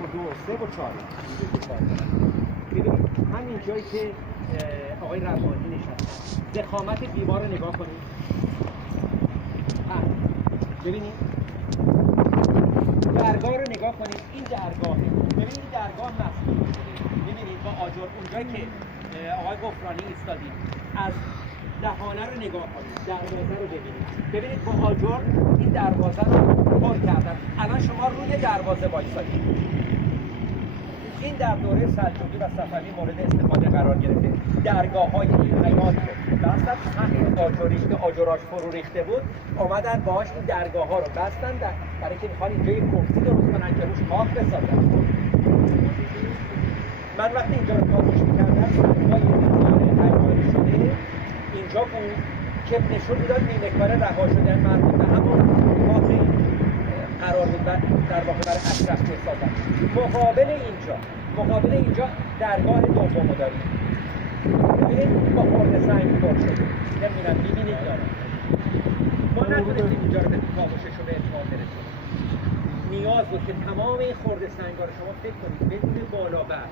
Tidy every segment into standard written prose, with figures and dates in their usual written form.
و 2 و 3 و 4 ببینید همین جایی که آقای ربانی نشستن، ضخامت دیوار رو نگاه کنید. ببینید درگاه رو نگاه کنید. این درگاهه. ببینید درگاه مصنوعی شده. ببینید با آجر اونجایی که آقای غفرانی ایستادید، از دهانه رو نگاه کنید، دروازه رو ببینید با آجر این دروازه رو پر کردن. الان شما روی دروازه وایسادید. این در دوره سلجوقی و صفوی مورد استفاده قرار گرفته. درگاه‌های این حیات رو بستن، سقف آجری که آجراش فرو ریخته بود اومدن باهاش این درگاه‌ها رو بستن برای که می‌خوان اینجا یک کرسی درست کنن که روش خاک بسازن. من وقتی اینجا رو کاوش می‌کردم سنگ‌های حیاتی شده اینجا بود که نشون میداد بیمکاره رها شدن مردم به همون خاک قرار بود در واقع برای اشرف بسازن. مقابل اینجا درگاه دوم داریم. ببینید با خرده سنگ پر شده. نمیدونم می‌بینید یا نه. ما نتونستیم اینجا رو به کاوشش رو به اتمام برسونیم. نیاز بود که تمام این خرده سنگ‌ها رو شما فکر کنید بدون بالا بر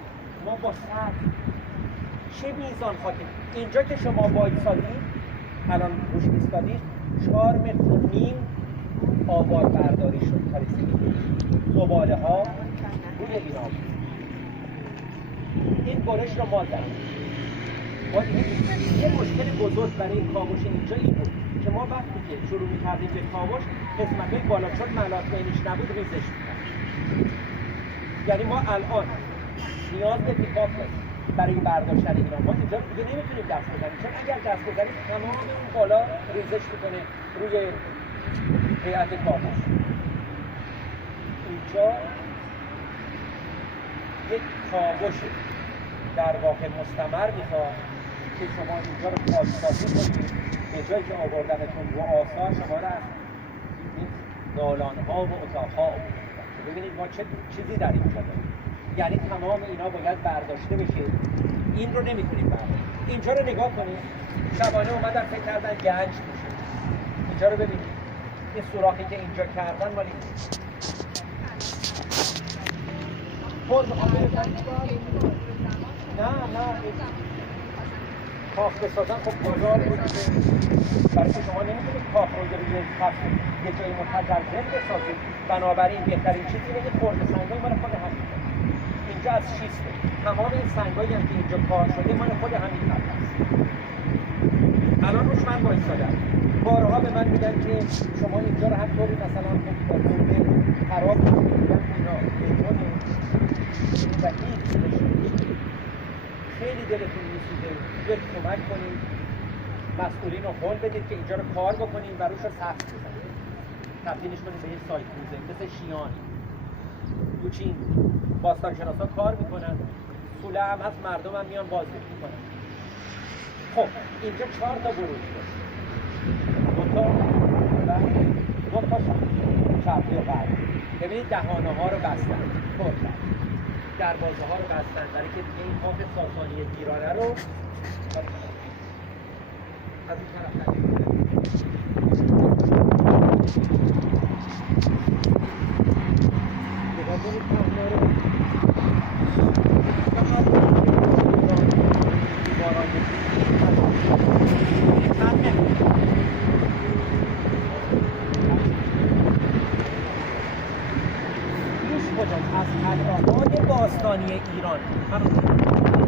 ما با سطح چه میزان خاکی اینجا که شما وایسادید الان روش ایستادید 4 متر و نیم آوار برداری شد. زباله ها روی اینا بود. این برش رو ما زدیم. یه مشکل بزرگ برای کاوش اینجا این بود که ما وقتی که شروع می‌کردیم به کاوش قسمت‌های بالا چون ملات بینش نبود ریزش می‌کرد. یعنی ما الان نیاز به پیکاپ داریم برای برداشتن اینا. ما اینجا دیگه نمیتونیم دست بزنیم چون اگر دست بزنیم تمام اون بالا ریزش میکنه روی هیئت کاوش. اینجا یک کاوش در واقع مستمر میخواد که شما اینجا رو پاسداری کنید. به جایی که آوردنتون رو آسان شما رو از این دالان‌ها و اتاق‌ها ببینید ما چه چیزی در اینجا داریم. یعنی تمام اینا باید برداشته بشه. این رو نمیتونیم برداشت. اینجا رو نگاه کنید. شبانه اومدن فکر کردن گنج میشه. اینجا رو ببینید. این سوراخی که اینجا کردن مالی نه کاخ بسازن خب بازار بود برای که شما نمیتونید کاخ رو روی یه جایی متجزل بسازید. بنابراین بهترین چیزی اینه که خرده سنگای مال خود همین اینجا از شیسته. تمام این سنگایی هم که اینجا کار شده مال خود همین خط است. الان روش من وایسادم. بارها به من میگن که شما اینجا رو همطوری مثلا با خورده خراب میگن اینا بهتونه و خیلی دلتون میسوزه یک کمک کنید مسئولین رو قول بدید که اینجا رو کار بکنیم و روش رو سقف بزنیم تبدیلش کنیم به یک سایت موزه مثل شیان دوچین باستانشناسا کار میکنن سوله هم هست مردم هم میان بازدید میکنن. خب اینجا 4 تا بروج داشت دو تا چرخی قرد. ببینید دهانه ها رو بستن کردن دروازه ها رو بستن برای که دیگه این خاک ساسانی گیرانه رو از این طرف نگاه کنید پهنه رو از قلعه‌های باستانی ایران همون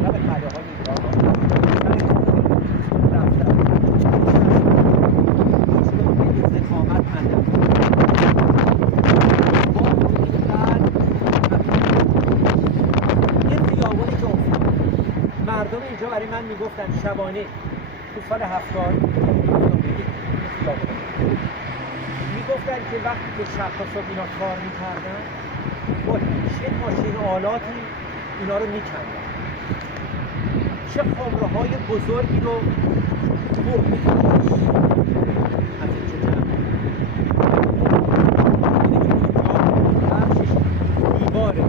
قلعه‌های ایران رفتن ضخامت مندن یه خیابونی که افتاد مردم اینجا برای من میگفتن شبانه تو سال 70 میگفتن که وقتی که شب تا صبح اینا کار میکردن با چه ماشین آلاتی اینا رو میکندن چه خمره های بزرگی رو پر میکندن از این چه جمعه دیواره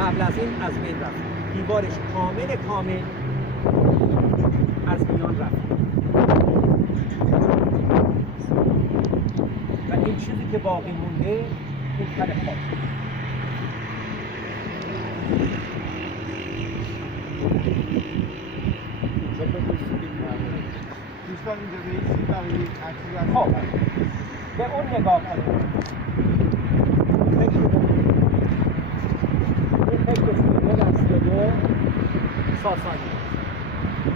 قبل از این از بین رفت دیوارش کامل از میان رفت و این چیزی که باقی مونده این تل خاک دوستان اینجا بیسید برای عکسی خب به اون نگاه کنید. این فکر استودیو دستگاه ساسانی،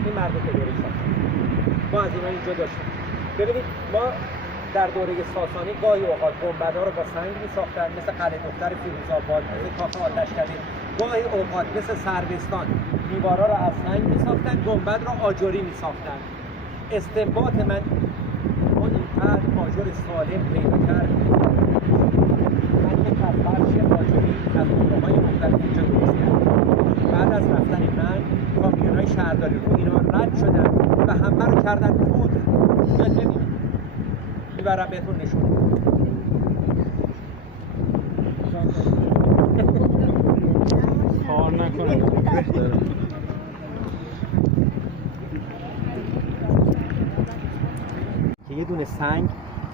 این مربوط به دوره ساسانی. ما از اینا اینجا داشتیم. ببینید ما در دوره ساسانی گاهی اوقات گنبدها رو با سنگ می‌ساختن، مثل قلعه دختر فیروزآباد، مثل کاخ آتشکده. گاهی اوقات مثل سربستان دیوارا رو از سنگ می‌ساختن، گنبد رو آجری می‌ساختن. استنباط من ما اینقدر آجر سالم پیدا کردیم. من یک فرش آجری از گروه‌های مختلف اینجا درست کردم. بعد از رفتن من کامیون‌های شهرداری رو اینا رد شدن و همه رو کردن پودر. ببینید میبرم بهتون نشون کار نکنه که یه دونه سنگ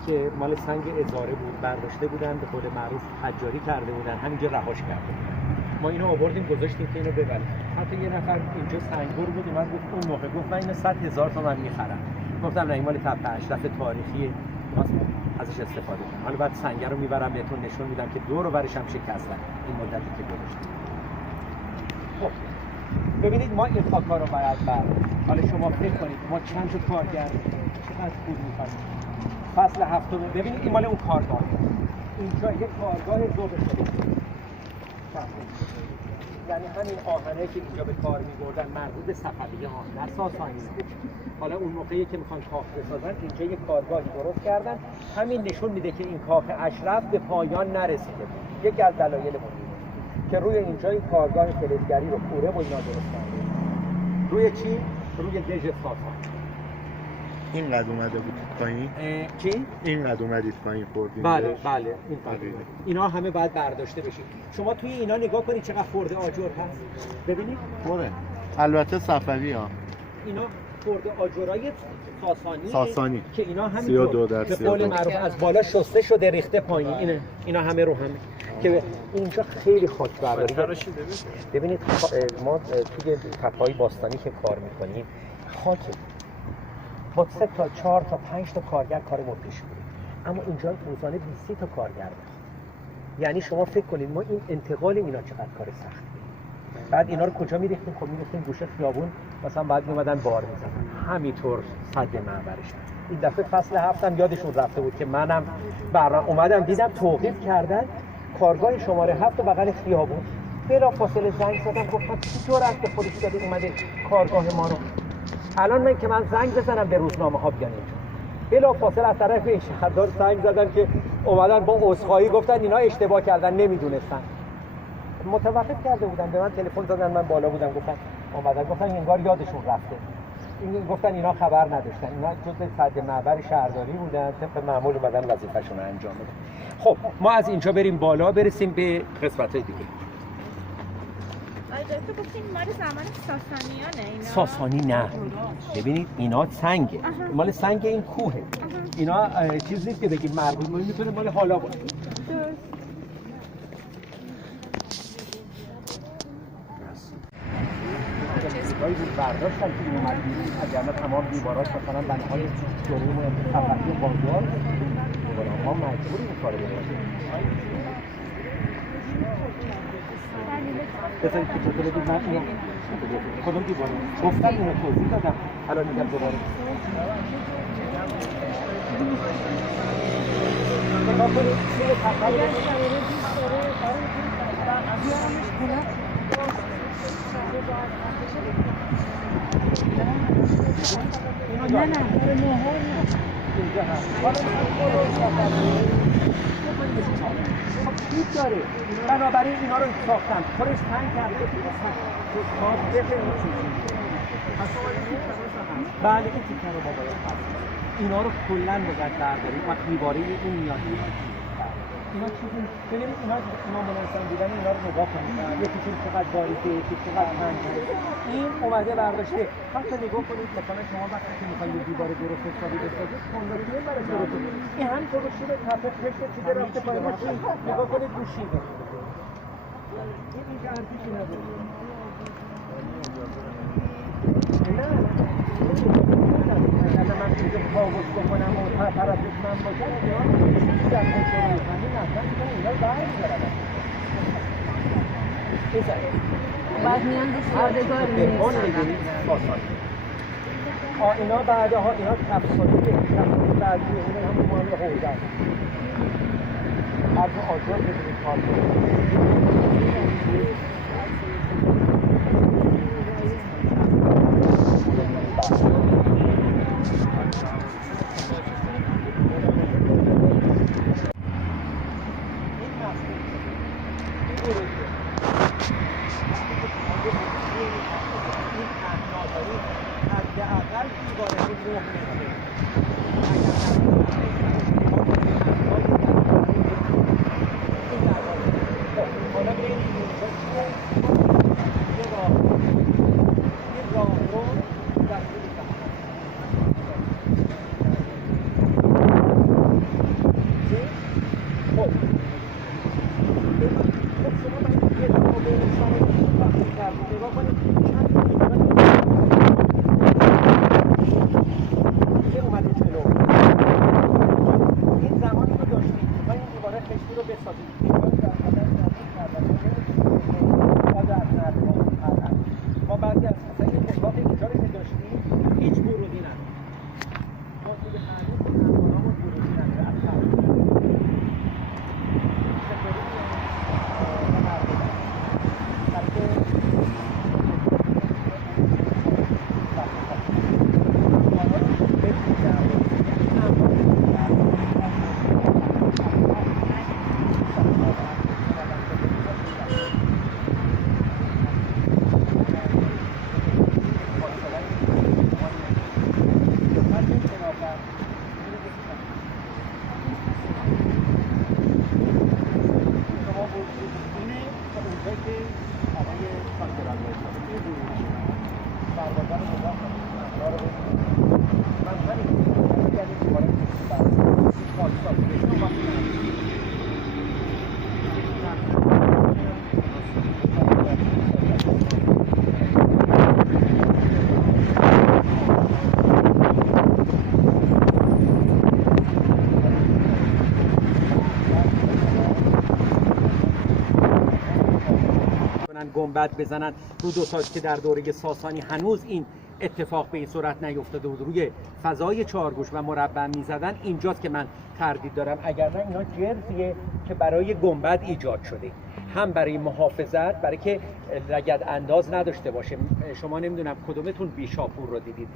که مال سنگ ازاره بود برداشته بودن، به قول معروف حجاری کرده بودن، همینجا رهاش کرده بودن. ما اینو آوردیم گذاشتیم که اینو ببریم. حتی یه نفر اینجا سنگور بود اومد گفت اون موقع گفت من اینو 100,000 تومان میخرم. گفتم نه این مال تپه اشرف تاریخی ازش استفاده کنم. حالا بعد سنگ رو میبرم بهتون نشون میدم که دور و برش هم شکستن این مدتی که گذاشتیم. خب ببینید ما این خاکا رو باید برداریم. حالا شما فکر کنید ما چند تا کارگر چقدر پول می‌خریم. فصل هفتم ببینید این مال اون کارگاه. اینجا یک کارگاه ذوب خیلی. یعنی همین آهنه که اینجا به کار می‌بردن مربوط به صفویه‌ها در ساسانی. حالا اون موقعی که میخوان کاخ بسازن اینجا یک کارگاهی درست کردن. همین نشون میده که این کاخ اشرف به پایان نرسیده بود. یکی از دلایل مهمه که روی اینجا این کارگاه فلزگری رو کوره و اینا درست کردن. روی چی؟ روی دژ ساسان. اینقدر اومده بود پایین؟ چی؟ اینقدر اومدید پایین خوردیم. بله این اینا همه باید برداشته بشه. شما توی اینا نگاه کنید چقدر خورده آجر هست. ببینید؟ خوره. البته صفوی ها. اینا خورده آجرای ساسانی که اینا همین به قول معروف از بالا شسته شده ریخته پایین. اینا همه رو همه که اینجا خیلی خاک برداری. ببینید ما توی تپه‌های باستانی که کار می‌کنیم خاک با 3 تا 4 تا 5 تا کارگر کارمون پیش میره، اما اینجا روزانه 20 تا کارگر داریم. یعنی شما فکر کنید ما این انتقال اینا چقدر کار سخته. بعد اینا رو کجا می‌ریختیم؟ خب می‌ریختیم گوشه خیابون، مثلا بعد می‌اومدن بار می‌زدن. همینطور صد معبرش. این دفعه فصل هفتم یادشون رفته بود که منم اومدم دیدم توقیف کردن کارگاه شماره 7 بغل خیابون. بلافاصله زنگ زدم گفتم چی جرأت به خودش دادی اومده کارگاه ما رو. الان من که من زنگ بزنم به روزنامه‌ها بیان اینجا. بلافاصله از طرف این شهردار زنگ زدن که اومدن با عذرخواهی گفتن اینا اشتباه کردن نمیدونستن. متوقف کرده بودن به من تلفن زدن، من بالا بودم گفتن اومدن گفتن انگار یادشون رفته. این گفتن اینا خبر نداشتن، اینا جزء صد معبر شهرداری بودن، طبق معمول اومدن وظیفه‌شون رو انجام بدن. خب ما از اینجا بریم بالا برسیم به قسمت‌های دیگه. آقای دکتر گفتین مال زمان ساسانیانه اینا؟ ساسانی نه. ببینید اینا سنگه. مال سنگ این کوهه. اینا چیز نیست که بگید مربوط میتونه مال حالا باشه. چیزایی بود برداشتن که این اومد بیرون، اگر تمام دیواراش مثلا بناهای جمعی صفحی بازار ما مجبوریم این کارو بکنیم. بذارید که چطور بگید من اینو کدوم دیواره گفتن اینو توضیح دادم الان میگم دوباره نگاه کنید توی تقریبا اینجا هست خوب داره، بنابراین اینا رو ساختن پرش تنگ کرده بله این تیکه رو باید هست اینا رو کلن بزن برداریم و دیواره این نیازی اینا چیزی ببینید اینا مناسب بودن اینا رو نگاه کنید یکیشون چقدر باریکه یکی چقدر تنگه این اومده برداشته حتی نگاه کنید مثلا شما وقتی که میخواید دیوار درست حسابی بسازید کندوکتور برای درست این هم درست شده تپه پشت چیزی رفته پایین نگاه کنید گوشیده این اینجا ارزشی نداره نه من که کاوش بکنم و طرفش من باشم اینا چیزی در کنترل زمین اصلا میکنه اینا رو برمی‌دارن بعد میان رو سادگار می‌نویسن اینا بعدها اینا تفصیلی بعدی اینا همون مال حوزه است از آجر ببینید کار حداقل دیواره 9 متره حالا بریم اینجا یه راه رو در طول خب شما باید یه راه رو بین شما وقتی کردید نگاه کنید چه اومده جلو این زمانی رو داشتید و این دیواره خشتی رو بسازید ما بعضی از مثلا این اتفاق اینجا رو که داشتیم هیچ ورودی نداشت ما توی خرید همانامون ورودی نداشت گنبد بزنن رو دو تاج که در دوره ساسانی هنوز این اتفاق به این صورت نیفتاده بود روی فضای چهارگوش و مربع میزدن اینجاست که من تردید دارم اگر نه اینا جرزیه که برای گنبد ایجاد شده هم برای محافظت برای که لگد انداز نداشته باشه شما نمیدونم کدومتون بیشاپور رو دیدید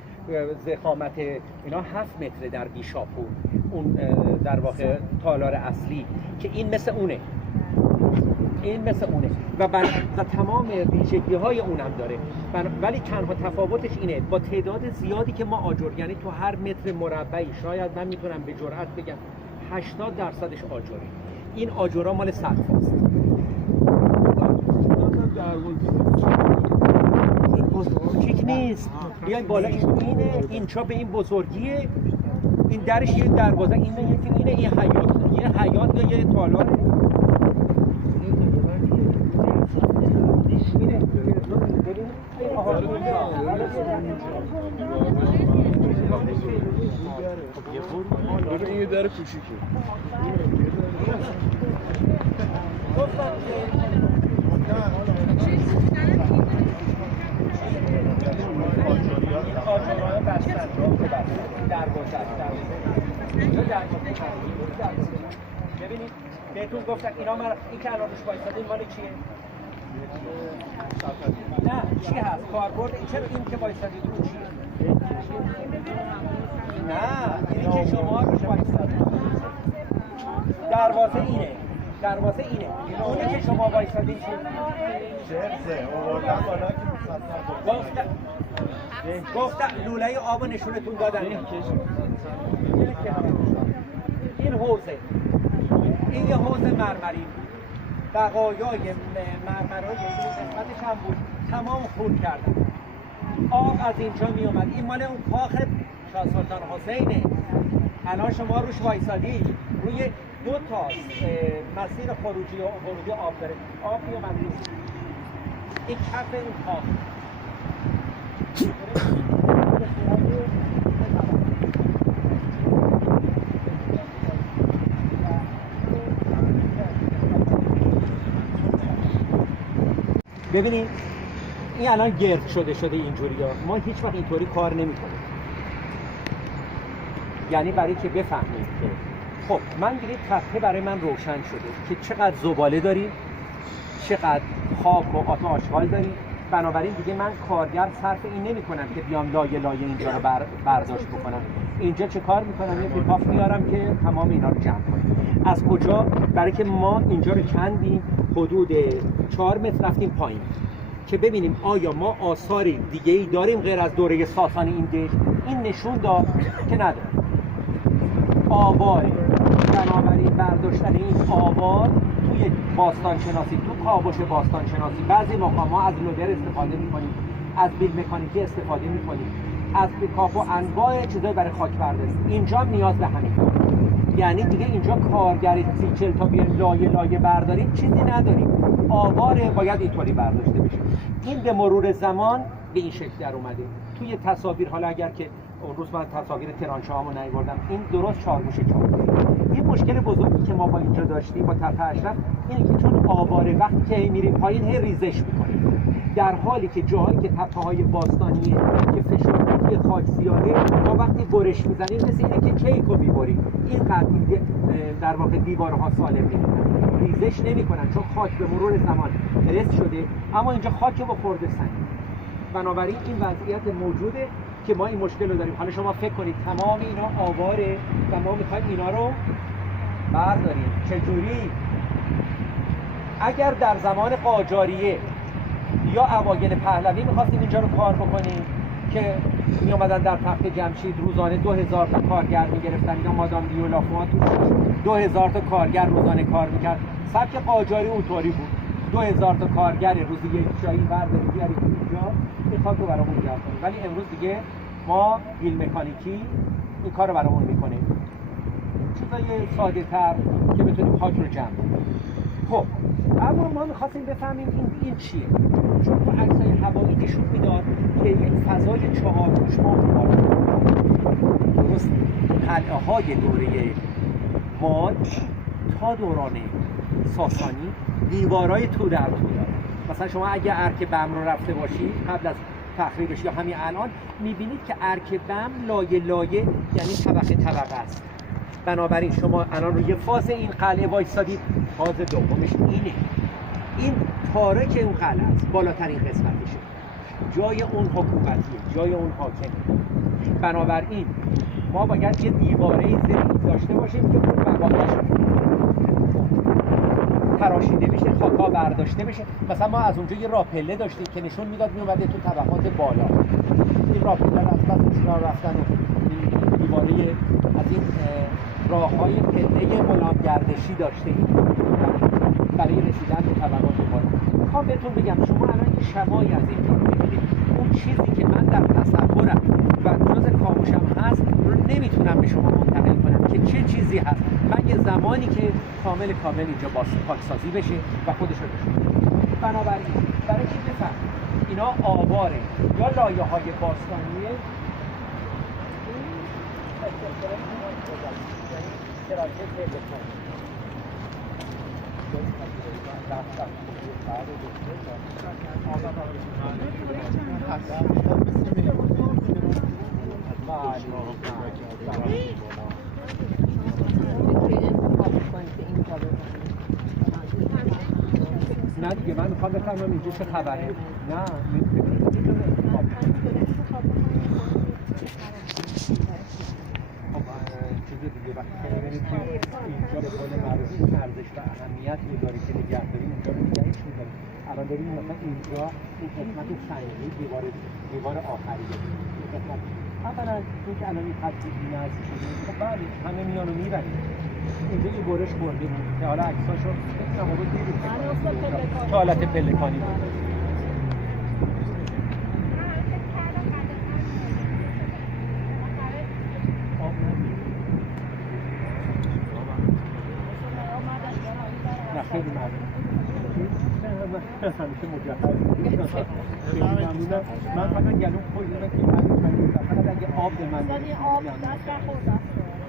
ضخامت اینا 7 متر در بیشاپور اون در واقع تالار اصلی که این مثل اونه و تمام ویژگی‌های اونم داره ولی تنها تفاوتش اینه با تعداد زیادی که ما آجر یعنی تو هر متر مربعی شاید من میتونم به جرئت بگم 80%ش آجره این آجرها مال سقف‌هاست کوچیک نیست بیاین بالا اینه اینجا به این بزرگیه این درش یه دروازه اینه یه حیاط یا یه تالاره یه در کوچیکه آجرهای بستن ببینید بهتون گفتن اینا این که الان روش بایستاده این مال چیه؟ نه چی هست؟ کاربرد چرا این که بایستادید اون چیه؟ نه اینی که شما روش بایستادید دروازه اینه اونی که شما بایستادید چیه؟ جرزه اووردن بالا که گفتم لوله آب نشونتون دادن این حوزه این یه حوض مرمری بقایای مرمرای قسمتش هم بود تمام خون کردن آب از اینجا می اومد این مال اون کاخ شاه سلطان حسینه الان شما روش وایسادی روی 2 تا مسیر خروجی و ورودی آب داره آب می اومد این کف اون کاخ ببینید این الان گرد شده اینجوری ها، ما هیچ وقت اینطوری کار نمی‌کنیم. یعنی برای که بفهمیم که خب من دیگه تپه برای من روشن شده که چقدر زباله داریم، چقدر خاک و آت آشغال داریم. بنابراین دیگه من کارگر صرف این نمی کنم که بیام لایه لایه اینجا رو برداشت بکنم. اینجا چه کار میکنم؟ یه پیکاپ میارم که تمام اینا رو جمع کنم. از کجا؟ برای که ما اینجا رو کندیم حدود 4 متر رفتیم پایین که ببینیم آیا ما آثاری دیگه ای داریم غیر از دوره ساسانی این دشت. این نشون داد که نداره. آواره. بنابراین برداشتن این آوار توی باستان شناسی، تو کاوش باستان شناسی بعضی مقام ها از لودر استفاده می‌کنیم، از بیل مکانیکی استفاده می‌کنیم، از پیکاپ و انواع چیزای برای خاک برداری. اینجا نیاز به همین. یعنی دیگه اینجا کارگری 30-40 تا بیایم لایه لایه برداریم چیزی نداریم. آواره باید اینطوری برداشته بشه. این به مرور زمان به این شکل در اومده. توی تصاویر، حالا اگر که اون روز من تصاویر ترانشه‌هامو نیاوردم، این درست چهارگوشه. این مشکل بزرگی که ما با اینجا داشتیم با تپه اشرف اینه که چون آواره وقتی که میریم پایین هی ریزش میکنه، در حالی که جاهایی که تپه‌های باستانیه که فشار توی خاک زیاده، ما وقتی برش میزنیم مثل اینه که کیکو میبریم. این قدیم در واقع دیوارها سالم میمونن، ریزش نمیکنن چون خاک به مرور زمان پرس شده، اما اینجا خاک با خورده سنگ. بنابراین این وضعیت موجوده که ما این مشکل رو داریم. حالا شما فکر کنید تمام اینا آواره و ما میخوایم اینا رو برداریم. چجوری؟ اگر در زمان قاجاریه یا اوایل پهلوی میخواستیم اینجا رو کار بکنیم که میامدن در تخت جمشید روزانه 2000 تا کارگر میگرفتن، یا مادام دیولافوان تو 2000 تا کارگر روزانه کار میکرد. سبک قاجاری اونطوری بود، 2000 تا کارگر روزی یک جایی برداریم بیاریم اینجا این خاک رو برامون جمع کنیم. ولی امروز دیگه ما بیل مکانیکی این کار رو برامون میکنه، چیزای ساده تر که بتونیم خاک رو جمع کنیم. خب اما ما میخواستیم بفهمیم این چیه، چون تو عکسای هوایی نشون میداد که یک فضای 4 گوش ما درست قلعه های دوره ماد تا دوران ساسانی دیوارای تو در تو داره. مثلا شما اگه ارک بم رو رفته باشید قبل از تخریبش یا همین الان میبینید که ارک بم لایه لایه، یعنی طبقه طبقه است. بنابراین شما الان روی فاز این قلعه وایسادید، فاز دومش اینه. این تارک اون قلعه است، بالاترین قسمتشه، جای اون حکومتیه، جای اون حاکمه. بنابراین ما باید یه دیواره‌ای زیر داشته باشیم که اون بقایاش تراشیده بشه، خاکا برداشته بشه. مثلا ما از اونجا یه راپله داشتیم که نشون میداد میومده تو طبقات بالا. این راپله از بس راه رفتن و دیواره از این راه‌های پله غلامگردشی داشتیم برای رسیدن به طبقات بالا. میخوام بهتون بگم شما الان این شمایی از اینجا می‌بینید، اون چیزی که من در تصورم و جز کاوشم هست رو نمیتونم به شما منتقل کنم که چه چیزی هست، مگه زمانی که کامل اینجا پاکسازی بشه و خودش رو بشه. بنابراین برای چی بفهمید اینا آواره یا لایه‌های باستانیه، نه دیگه من میخوام بفهمم اینجا چه خبره. نه چیز دیگه وقتی که ببینید که اینجا به قول معروف ارزش و اهمیت می‌داره که نگهداریم، اینجا رو نگهش می‌داریم. الان داریم مثلا اینجا این قسمت سنگی دیوار آخریه، این قسمت اولا این که الان این خطی نزدیک شده، خب بله همه میان و میبریم. اینجا یه برش برده بود که حالا عکساشو بتونم رو دیدید که حالت پلکانی بود. خیلی ممنون. همیشه مجهز. خیلی ممنونم. من فقط گلوم خوردم که فقط اگه آب به من بدید.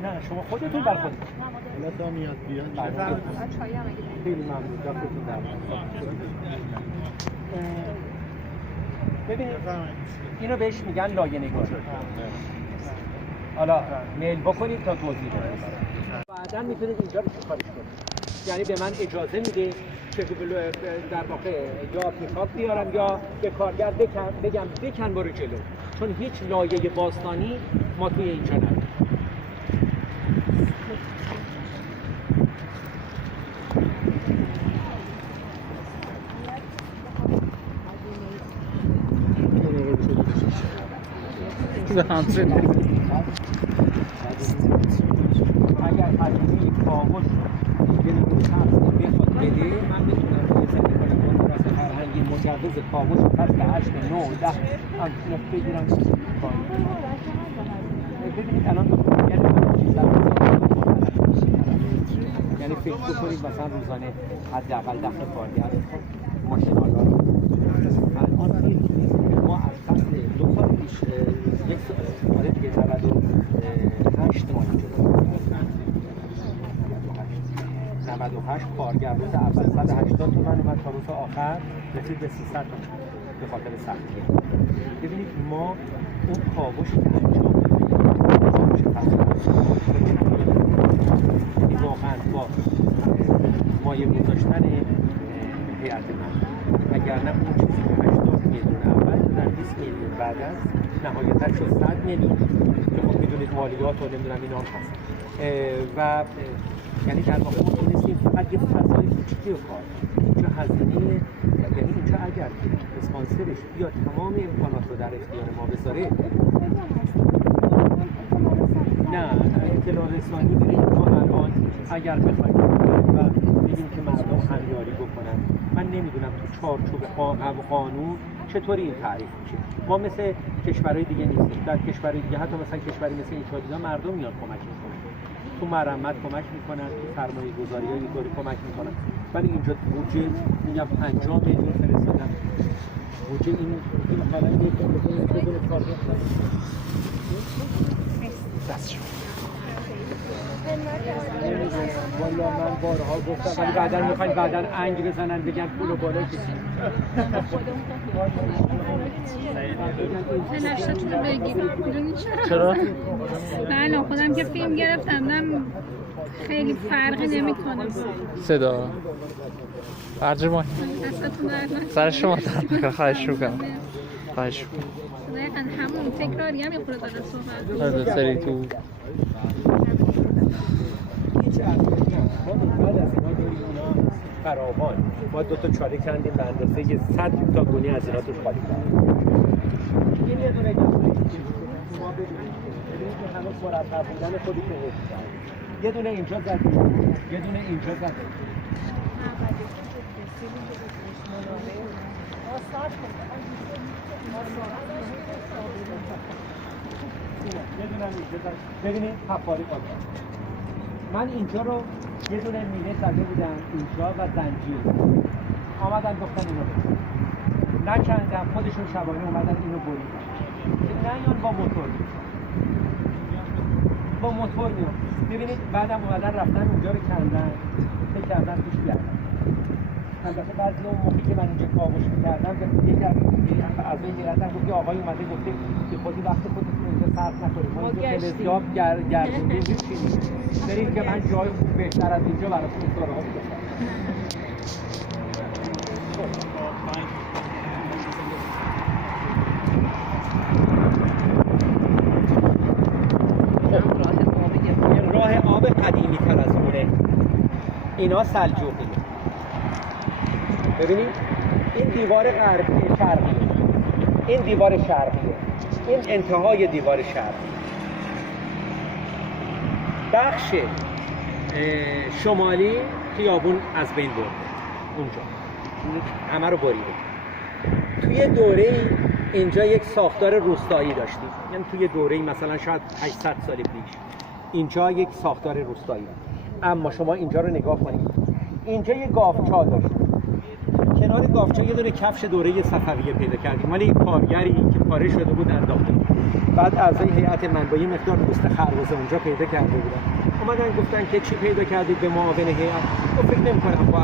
نه شما خودتون بر خودتون. حالا تا میاد بیاد. خیلی ممنون. دستتون درد. ببینید اینو بهش میگن لایه نگاری. حالا میل بکنید تا توضیح بدم. بعداً میتونید اینجا رو چیکارش کنید. یعنی به من اجازه میده که در واقع یا پیکاپ بیارم یا به کارگر بگم بکن برو جلو، چون هیچ لایه باستانی ما توی اینجا نداریم. اگر هزینه یک کاوش بدون شخص بخواد بده، من میتونم بزنی کنم با راست فرهنگی مجوز کاوش فصل 8 9 10 هم بگیرم. ببینید الان یعنی فکر بکنید مثلا روزانه حداقل 10 تا کارگر ماشین آلا الان ما از فصل 2 سال پیش یک سال دیگه 98 ماه 98 کارگر روز اول 180 تومن اومد تا روز آخر رسید به 300 تومن به خاطر سختی. ببینید ما اون کاوش که انجام این واقعا با مایه گذاشتن هیئت من اگر نه اون چیزی که 80 میلیون اول در 20 میلیون بعد از نهایتاً شد 100 میلیون که خب میدونید مالیات و نمیدونم اینا هم هست و یعنی در واقع ما تونستیم فقط یه فضای کوچیکی رو کار اینجا هزینه یعنی اینجا اگر اسپانسرش بیاد تمام امکانات رو در اختیار ما بذاره نه اطلاع رسانی بریم ما الان اگر بخوایم و بگیم که مردم همیاری بکنن من نمیدونم تو چارچوب قانون چطوری این تعریف میشه. ما مثل کشورهای دیگه نیستیم. در کشورهای دیگه حتی مثلا کشوری مثل ایتالیا مردم میاد کمک میکنن تو مرمت کمک میکنن تو سرمایه گذاری های اینطوری کمک میکنن ولی اینجا بودجه میگم 50 میلیون فرستادن بودجه این مثلا یک بدون کار دست شد. والا من بارها گفتم ولی بعداً میخواین بعداً انگ بزنن بگن پول و بالا کسی نشتتون رو بگیرم چرا؟ بله خودم که فیلم گرفتم خیلی فرقی نمیکنه صدا ترجمه دستتون درد نکنه سر شما درد نکنه خواهش میکنم دقیقا همون تکراری هم یه خورده داره صحبت هر دو سری تو فراوان ما 2 تا چاله کندیم به اندازه 100 تا گونی از اینا توش خالی کردیم. این یه دونه ما ببینید که همه مرتب بودن خودی که حفظ یه دونه اینجا زدیم یه دونه اینجا زدیم ببینید حفاری قاطع من اینجا رو یه دونه میله زده بودم اینجا و زنجیر آمدن گفتن اینو بزن نکندم خودشون شبانه اومدن اینو بریدن که نه یان با موتور میام ببینید بعدم اومدن رفتن اونجا رو کندن فکر کردن توش بیارن البته بعضی اون موقعی که من اینجا کاوش میکردم یکی از اعضای هیئت گفت که آقای اومده گفته که خودی وقت خودتون اینجا صرف نکنید ما اینجا فلزیاب گردوندیم می‌چینیم برید که من جای بهتر از اینجا براتون سراغ بکنم راه آب قدیمی تر از اونه اینا سلجوقیه ببینید این دیوار غربی شرقیه این دیوار شرقیه این انتهای دیوار شرقی بخش شمالی خیابون از بین برده اونجا همه رو بریده توی دوره اینجا یک ساختار روستایی داشتیم یعنی توی دوره مثلا شاید 800 سال پیش اینجا یک ساختار روستایی اما شما اینجا رو نگاه کنید اینجا یک گاوچا داشتیم کنار گاوچا یه دونه کفش دوره صفویه پیدا کردیم ولی کارگری که پاره شده بود انداخته بعد اعضای هیئت من با یه مقدار پوست خربزه اونجا پیدا کرده بودن اومدن گفتن که چی پیدا کردید به معاون هیئت فکر نمی‌کنم با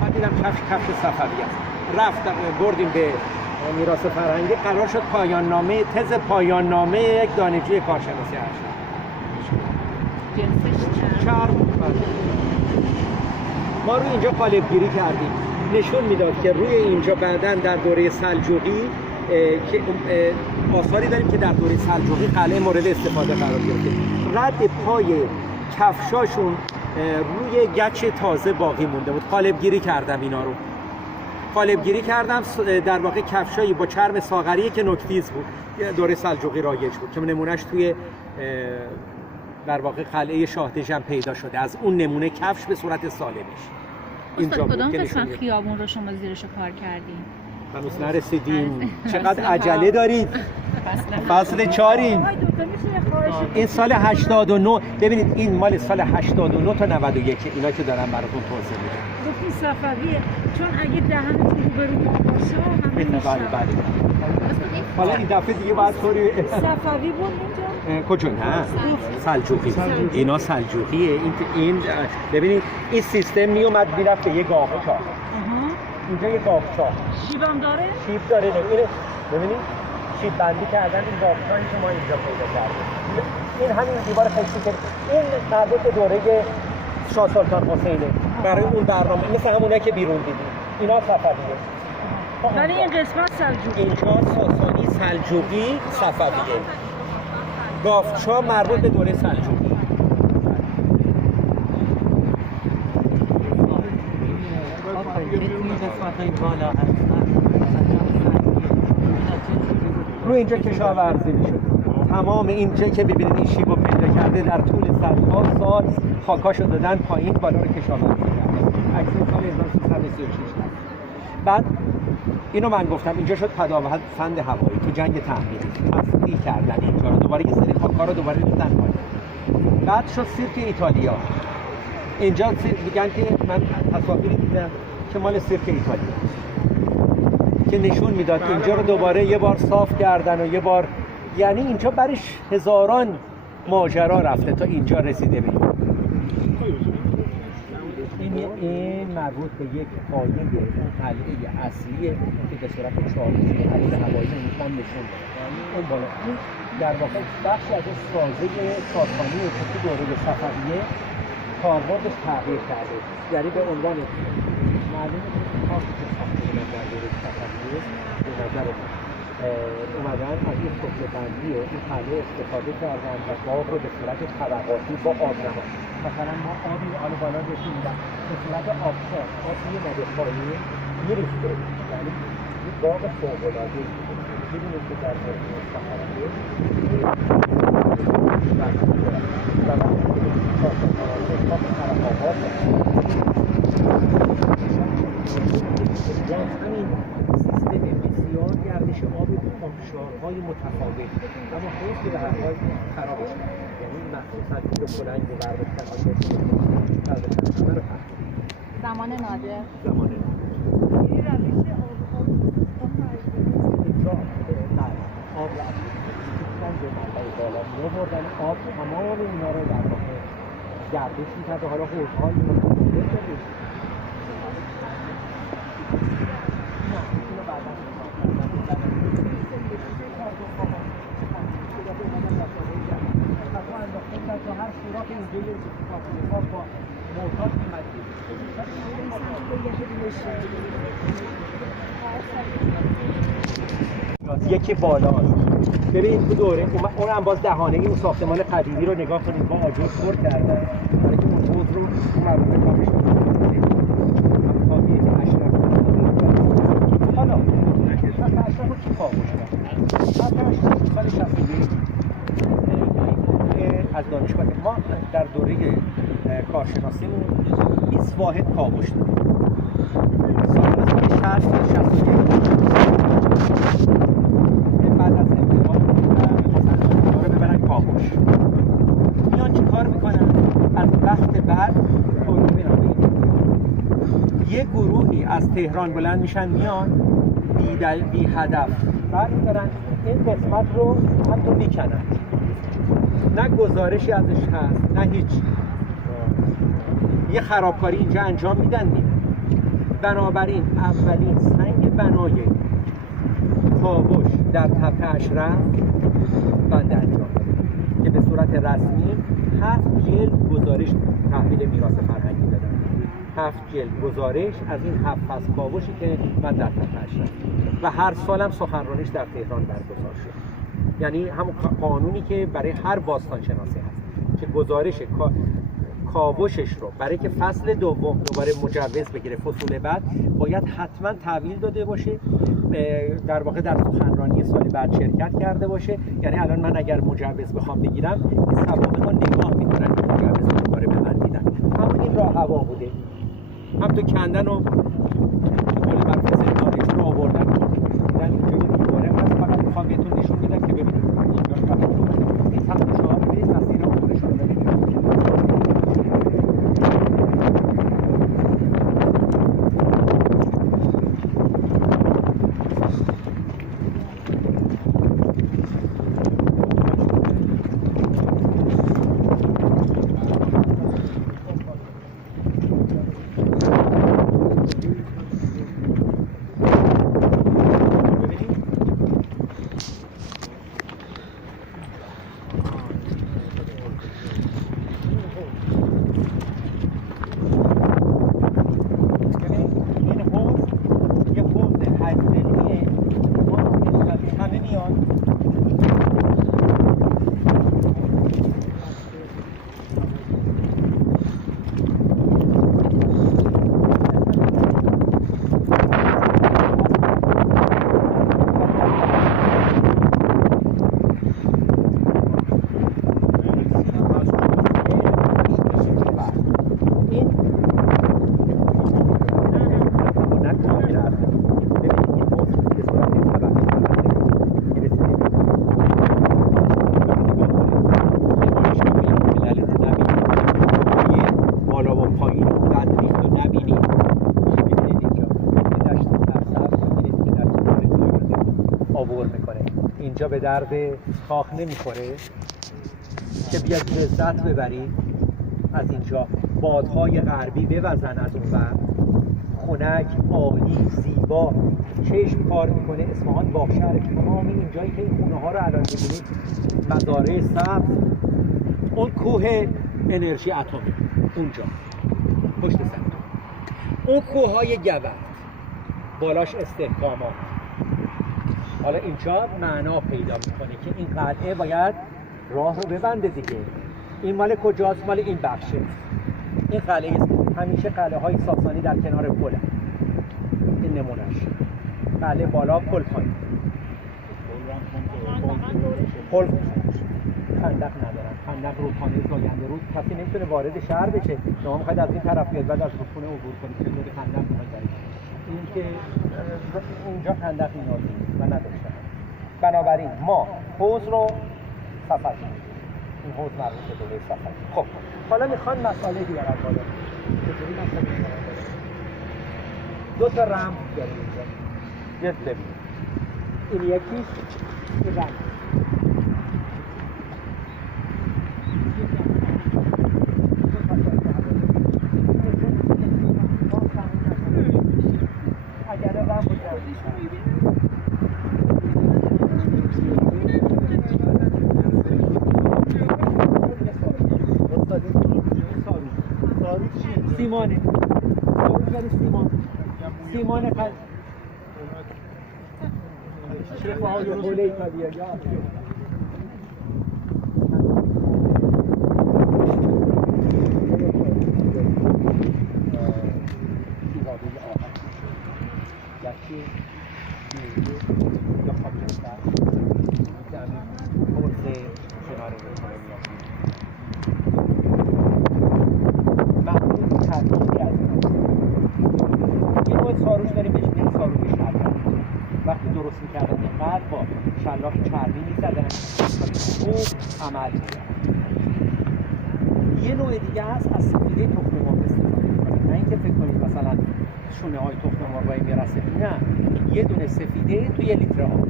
بعد دیدم کفش صفویه است رفتم بردیم به میراث فرهنگی قرار شد تز پایان نامه یک دانشجوی کارشناسی ارشد. جنسش چرم. ما روی اینجا قالب‌گیری کردیم، نشون میداد که روی اینجا بعداً در دوره سلجوقی که آثاری داریم که در دوره سلجوقی قلعه مورد استفاده قرار گرفته. رد پای کفشاشون روی گچ تازه باقی مونده بود. قالب‌گیری کردم اینا رو. قالب‌گیری کردم در واقع کفشایی با چرم ساغریه که نوک‌تیز بود. دوره سلجوقی رایج بود که نمونهش توی در واقع قلعه شاه دژم پیدا شده. از اون نمونه کفش به صورت سالمش اینجا بود. کدام قسمت خیابون رو شما زیرشو کار کردین؟ هنوز نرسیدیم. چقدر عجله دارید؟ فصل 4یم. این سال 89. ببینید این مال سال 89 تا 91 اینا که دارم براتون توضیح میدم. گفتین صفویه چون اگه دهنتون روبرو ما باشه همه بله. حالا این دفعه دیگه باید طوری صفوی بود اینجا؟ کجا؟ نه سلجوقی. اینا سلجوقیه. این ببینید این سیستم میومد میرفت به یه گاوچا. اینجا یه گاوچا. شیبم داره؟ شیب داره. اینه ببینید شیب بندی کردن این گاوچایی که ما اینجا پیدا کردیم. این همین دیوار خشتی که این مربوط به دوره شاه سلطان حسینه. برای اون برنامه مثل همونه که بیرون دیدیم. اینا صفویه. ولی این قسمت سلجوقی. اینجا ساسانی، سلجوقی، صفویه. گاوچا مربوط به دوره سلجوقی. روی اینجا کشاورزی میشد. تمام این جایی که ببینید این شیبو پیدا کرده در طول صدها سال خاکاشو دادن پایین، بالا رو کشاورزی کردن. اکنون سال 1336 بعد اینو من گفتم اینجا شد پدافند هوایی تو جنگ تحمیلی. تصفیه کردن اینجا رو، دوباره یه سری خاک‌ها رو دوباره ریختن پایین. بعد شد سیرک ایتالیا. اینجا میگن که من تصاویری دیدم که مال سیرک ایتالیا که نشون میداد اینجا رو دوباره یه بار صاف کردن و یه بار، یعنی اینجا برش هزاران ماجرا رفته تا اینجا رسیده به این مربوط به یک پایه اون قلعه اصلیه که به صورت چارچوبی حریم هوایی من نشون داد. اون بالا این در واقع بخشی از سازه ساسانی که تو دوره صفویه کاربردش تغییر کرده، یعنی به عنوان معلومه که کارت که ساخته در دوره صفویه به نظر اومدن از این سفره بندی و این قلعه استفاده کردن و باغ رو به صورت طبقاتی با آب نماد. مثلا ما آبی آلو بالا رسیدن به صورت آبشار، آبی اومده پایین میریخته، یعنی این باغ فوق‌العاده می‌بینید که در دوره صفویه و وقتی که همین سیستم بسیار گردش آب آبشارهای متفاوت اما خیلی به هر حال خراب شد، یعنی مخصوصا که کلنگ رو برداشتن زمان نادر آب رو از به مرتبه بالا می‌آوردن، آب تمام اینا رو در واقع گردش می‌کرد و حالا حوض‌های متفاوت داریم. هر سوراخ اینجوری با موتات یکی بالاست. ببینید تو دوره اونم باز دهانه این ساختمان قدیمی رو نگاه کنید، با آجر پر کردن برای که اون حوض رو مربوط به کارش حالا اشراف رو کی خاموش کرد؟ سال 61 از دانشگاه ما در دوره کارشناسیمون 20 واحد کاوش داریم. سال 60 بعد از انقلاب رو ببرن کاوش. میان چی کار میکنن؟ از وقت بعد یه گروهی از تهران بلند میشن میان بی هدف بعد دارن این قسمت رو حتی میکنن، نه گزارشی ازش هست نه هیچ، یه خرابکاری اینجا انجام میدن میرن. بنابراین اولین سنگ بنای کاوش در تپه اشرف بنده انجام دادم که به صورت رسمی 7 جلد گزارش تحویل میراث فرهنگی دادم. 7 جلد گزارش از این 7 فصل کاوشی که من در تپه اشرف و هر سالم سخنرانیش در تهران برگزار شد. یعنی همون قانونی که برای هر باستان شناسی هست که گزارش کاوشش رو برای که فصل دوم دوباره مجوز بگیره فصول بعد باید حتما تحویل داده باشه، در واقع در سخنرانی سال بعد شرکت کرده باشه. یعنی الان من اگر مجوز بخوام بگیرم این سوابق رو نگاه میکنن که مجوز رو دوباره به من دیدن. همون این راه هوا بوده، هم تو کندن و دوباره بر فصل تاریخ رو آوردن دیدن اینجا دوباره هست. فقط میخوام بهتون نشون بدم که ببینید این تماشا ها ببینید مسیر عبورشون رو ببینید. اینجا به درد کاخ نمیخوره که بیاد لذت ببرید از اینجا. بادهای غربی بوزن از اون ور، خنک، عالی، زیبا، چشم کار میکنه. اصفهان باغشهر تمام این جایی که این خونه ها رو الان ببینید، مزارع سبز، اون کوه انرژی اتمی اونجا پشت سر، اون کوه های گبر بالاش استحکامات. حالا اینجا معنا پیدا میکنه که این قلعه باید راه رو ببنده دیگه. این مال کجاست؟ مال این بخشه. این قلعه همیشه قلعه های ساسانی در کنار پل هست. این نمونهش. قلعه بالا، پل پایین. پل خندق ندارن. خندق رودخانه زاینده رود کسی نمیتونه وارد شهر بشه. شما میخواید از این طرف بیاد بعد از رودخونه عبور کنید چطور خندق میخواید برید. این که اینجا خندق نیاز نیست و نداشتن. بنابراین ما حوض رو سفر کنیم. این حوض مربوط به دوره سفر. خب حالا میخوان مسئله بیارن بالا. چطوری مسئله بیارن بالا؟ دو تا رمز داریم اینجا. یه ببینید. این یکیش رمز. سیمانه سیمان قد شیخ های حوله ایتالیا یا وقتی درست میکردن اینقدر با شلاق چرمی میزدن خوب عمل میکردن. یه نوع دیگه هست از سفیده تخم مرغ استفاده میکنن. نه اینکه فکر کنید مثلا شونه های تخم مرغ میرسه، نه، یه دونه سفیده توی لیتر آب.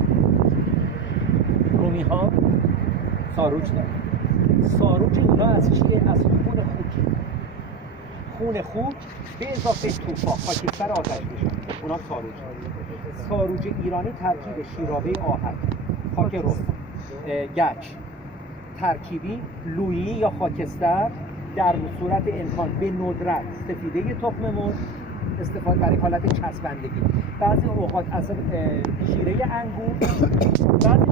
رومی ها ساروج دارن. ساروج اینا از چیه؟ از خون خوک. خون خوک به اضافه توفا خاکستر آتش بشن، اونا ساروج دارن. ساروج ایرانی ترکیب شیرابه آهک، خاک رس، گچ، ترکیبی لویی یا خاکستر، در صورت امکان به ندرت سفیده تخم مرغ استفاده برای حالت چسبندگی، بعضی اوقات از شیره انگور، بعضی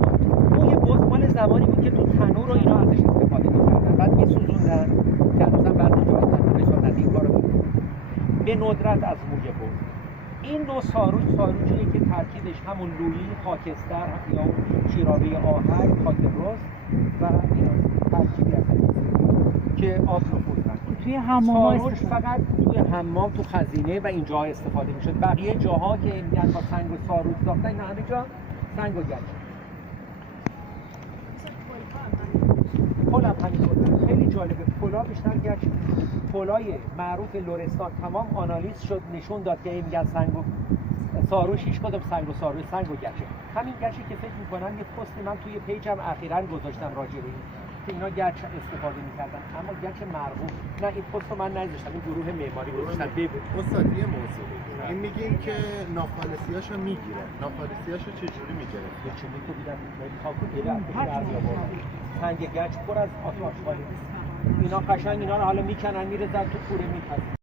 موی بز مال زمانی بود که تو تنور و اینا ازش استفاده می‌کردن، بعد می‌سوزوندن که هنوزم بعضی جاها تنور سنتی این کارو می‌کنن. به ندرت از موی بز. این نوع ساروجیه که ترکیبش همون لویی، خاکستر یا شیرابه آهک، خاک رس و اینا ترکیبی هست که آب نفوذ نکنه. توی حمام ساروج فقط توی حمام، تو خزینه و اینجا استفاده میشد. بقیه جاها که میگن با سنگ و ساروج ساختن، اینا همه جا سنگ و گچ. پل هم همینطور. خیلی جالبه. پلا بیشتر گچ. پلای معروف لرستان تمام آنالیز شد، نشون داد که میگن سنگ و ساروج هیچ کدوم سنگ و ساروج سنگ و گچه. همین گچی که فکر میکنن یه پستی من توی پیجم اخیراً گذاشتم راجع به این که اینا گچ استفاده میکردن، اما گچ مرغوب نه. این پست رو من نذاشتم، این گروه معماری گذاشتن. استاد یه موضوع این میگین که ناخالصیاشو میگیره، ناخالصیاشو چجوری میگیره؟ یه چیزی که دیدم سنگ گچ پر از آتش‌خالی، اینا قشنگ اینا رو حالا میکنن میرزن تو کوره میکنن.